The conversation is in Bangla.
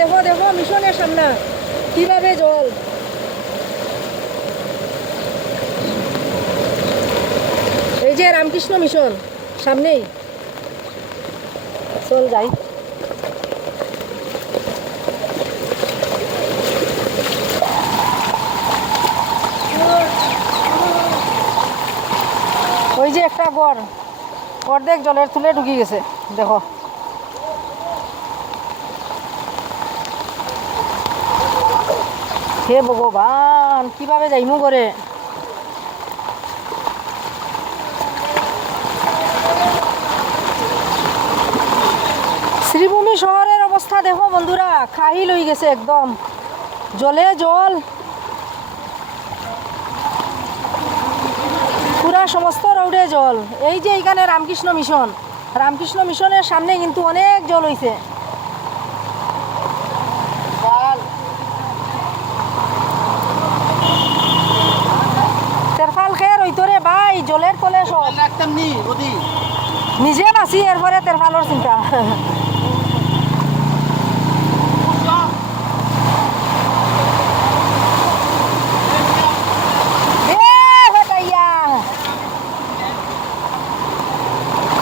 দেখো দেখো মিশনের সামনে কিভাবে জল। এই যে রামকৃষ্ণ মিশন সামনেই, চল যাই। ওই যে একটা গড় অর্ধেক জলের তুলে ঢুকে গেছে দেখো। হে ভগবান, কিভাবে যাইমু করে। শ্রীভূমি শহরের অবস্থা দেখো বন্ধুরা, খাহিল হয়ে গেছে একদম, জলে জল পুরা সমস্ত রোডে জল। এই যে এইখানে রামকৃষ্ণ মিশন, রামকৃষ্ণ মিশনের সামনে কিন্তু অনেক জল হয়েছে। তেরফাল খেয়ে রইতো রে ভাই, জলের তলে সব। নিজে বাঁচি এরপরে তেরফালর চিন্তা।